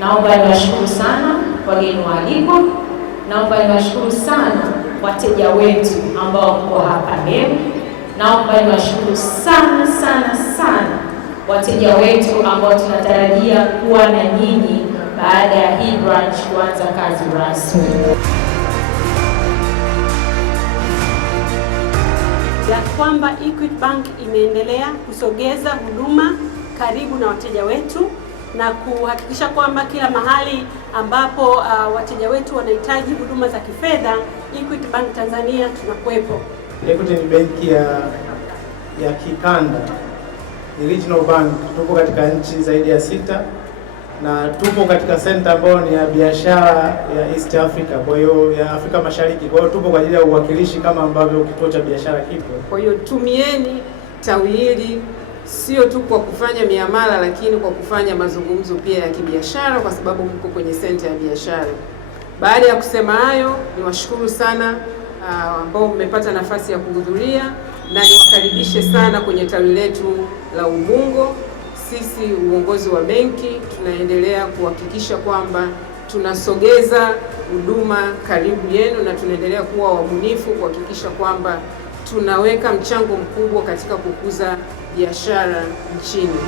Naomba niwashukuru sana wageni waalikwa. Naomba niwashukuru sana wateja wetu ambao mko hapa leo. Naomba niwashukuru sana sana sana wateja wetu ambao tunatarajia kuwa na nyinyi baada ya hii branch kuanza kazi rasmi. Ya kwamba Equity Bank imeendelea kusogeza huduma karibu na wateja wetu na kuhakikisha kwamba kila mahali ambapo wateja wetu wanahitaji huduma za kifedha, Equity Bank Tanzania tunakuwepo. Equity ni benki ya kikanda, ni regional bank. Tupo katika nchi zaidi ya 6 na tupo katika center ambayo ni ya biashara ya East Africa, kwa hiyo ya Afrika Mashariki. Kwa hiyo tupo kwa ajili ya uwakilishi kama ambavyo kituo cha biashara kipo. Kwa hiyo tumieni tawi hili sio tu kwa kufanya miamala, lakini kwa kufanya mazungumzo pia ya kibiashara, kwa sababu mko kwenye center ya biashara. Baada ya kusema hayo, niwashukuru sana ambao mmepata nafasi ya kuhudhuria, na niwakaribishe sana kwenye tawi letu la Ubungo. Sisi uongozi wa benki tunaendelea kuhakikisha kwamba tunasogeza huduma karibu yenu, na tunaendelea kuwa wabunifu kuhakikisha kwamba tunaweka mchango mkubwa katika kukuza biashara nchini.